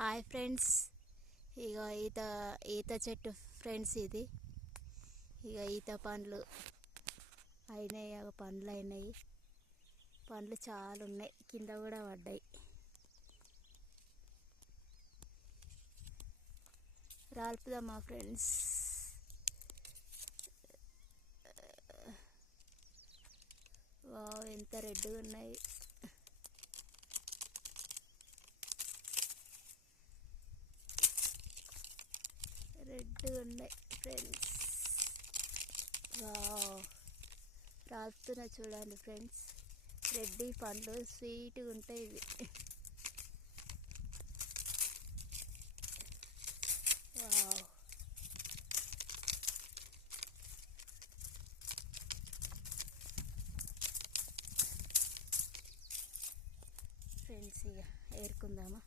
Hi friends, ఇక ఈత చెట్టు ఫ్రెండ్స్. ఇది ఇక ఈత పండ్లు అయినాయి, పండ్లు అయినాయి. పండ్లు చాలా ఉన్నాయి, కింద కూడా పడ్డాయి. రాల్పుదామా ఫ్రెండ్స్? వావ్, ఎంత రెడ్గా ఉన్నాయి. రెడ్గా ఉన్నాయి ఫ్రెండ్స్. వావ్, రాలుతున్నా చూడండి ఫ్రెండ్స్. రెడ్డి పండ్లు స్వీట్గా ఉంటాయి ఇవి. వావ్, ఫ్రెండ్స్ ఇక ఏరుకుందామా?